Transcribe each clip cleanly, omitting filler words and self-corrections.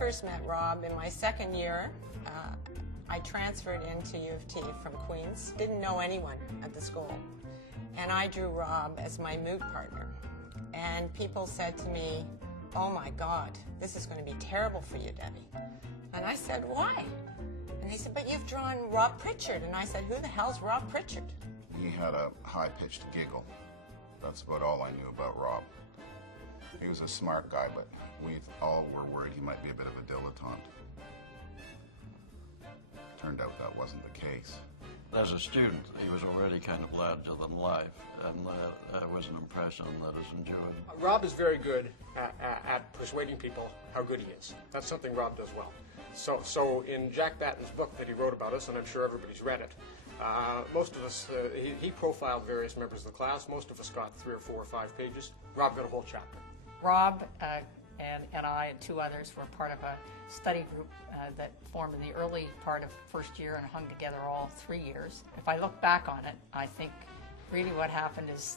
first met Rob in my second year. I transferred into U of T from Queens. Didn't know anyone at the school. And I drew Rob as my mood partner. And people said to me, "Oh my God, this is going to be terrible for you, Debbie." And I said, "Why?" And they said, "But you've drawn Rob Prichard." And I said, "Who the hell's Rob Prichard?" He had a high-pitched giggle. That's about all I knew about Rob. He was a smart guy, but we all were worried he might be a bit of a dilettante. Turned out that wasn't the case. As a student, he was already kind of larger than life, and that was an impression that is endured. Rob is very good at persuading people how good he is. That's something Rob does well. So in Jack Batten's book that he wrote about us, and I'm sure everybody's read it, most of us, he profiled various members of the class. Most of us got 3 or 4 or 5 pages. Rob got a whole chapter. Rob and I and 2 others were part of a study group that formed in the early part of first year and hung together all 3 years. If I look back on it, I think really what happened is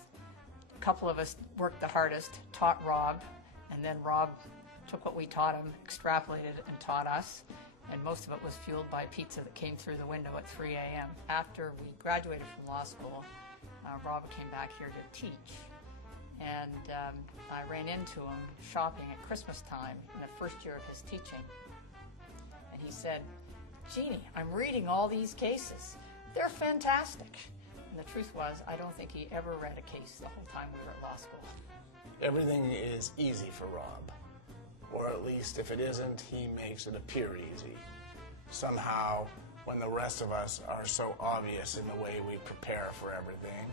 a couple of us worked the hardest, taught Rob, and then Rob took what we taught him, extrapolated and taught us, and most of it was fueled by pizza that came through the window at 3 a.m. After we graduated from law school, Rob came back here to teach. And I ran into him shopping at Christmas time in the first year of his teaching. And he said, "Jeannie, I'm reading all these cases. They're fantastic." And the truth was, I don't think he ever read a case the whole time we were at law school. Everything is easy for Rob. Or at least if it isn't, he makes it appear easy. Somehow, when the rest of us are so obvious in the way we prepare for everything,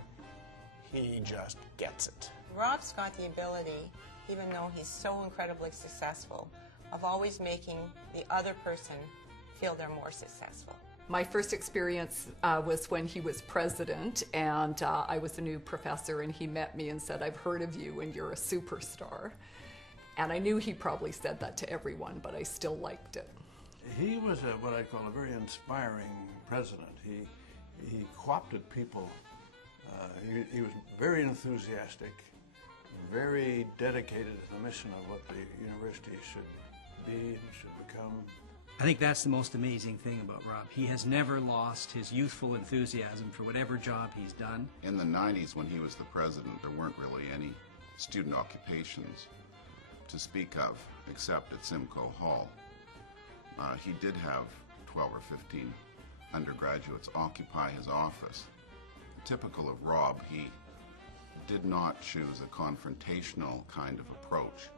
he just gets it. Rob's got the ability, even though he's so incredibly successful, of always making the other person feel they're more successful. My first experience was when he was president, and I was a new professor, and he met me and said, "I've heard of you and you're a superstar." And I knew he probably said that to everyone, but I still liked it. He was what I call a very inspiring president. He co-opted people. He was very enthusiastic, very dedicated to the mission of what the university should be and should become. I think that's the most amazing thing about Rob. He has never lost his youthful enthusiasm for whatever job he's done. In the 90s, when he was the president, there weren't really any student occupations to speak of, except at Simcoe Hall. He did have 12 or 15 undergraduates occupy his office. Typical of Rob, he did not choose a confrontational kind of approach.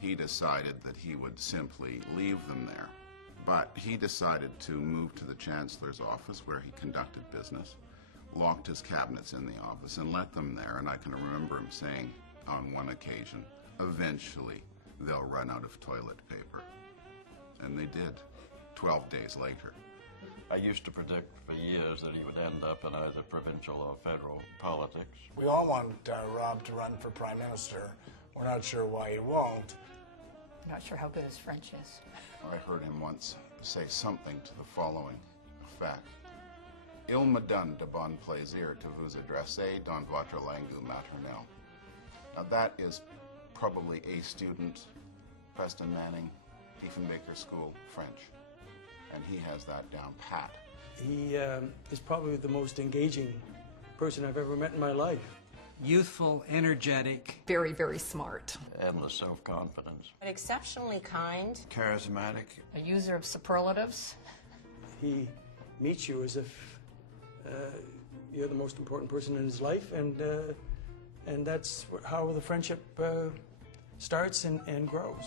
He decided that he would simply leave them there. But he decided to move to the Chancellor's office, where he conducted business, locked his cabinets in the office, and let them there. And I can remember him saying on one occasion, "Eventually, they'll run out of toilet paper." And they did, 12 days later. I used to predict for years that he would end up in either provincial or federal politics. We all want Rob to run for Prime Minister. We're not sure why he won't. I'm not sure how good his French is. I heard him once say something to the following effect: "Il me donne de bon plaisir de vous adresser dans votre langue maternelle." Now that is probably a student, Preston Manning, Diefenbaker School, French. And he has that down pat. He is probably the most engaging person I've ever met in my life. Youthful, energetic. Very, very smart. Endless self-confidence. Exceptionally kind. Charismatic. A user of superlatives. He meets you as if you're the most important person in his life, and that's how the friendship starts and grows.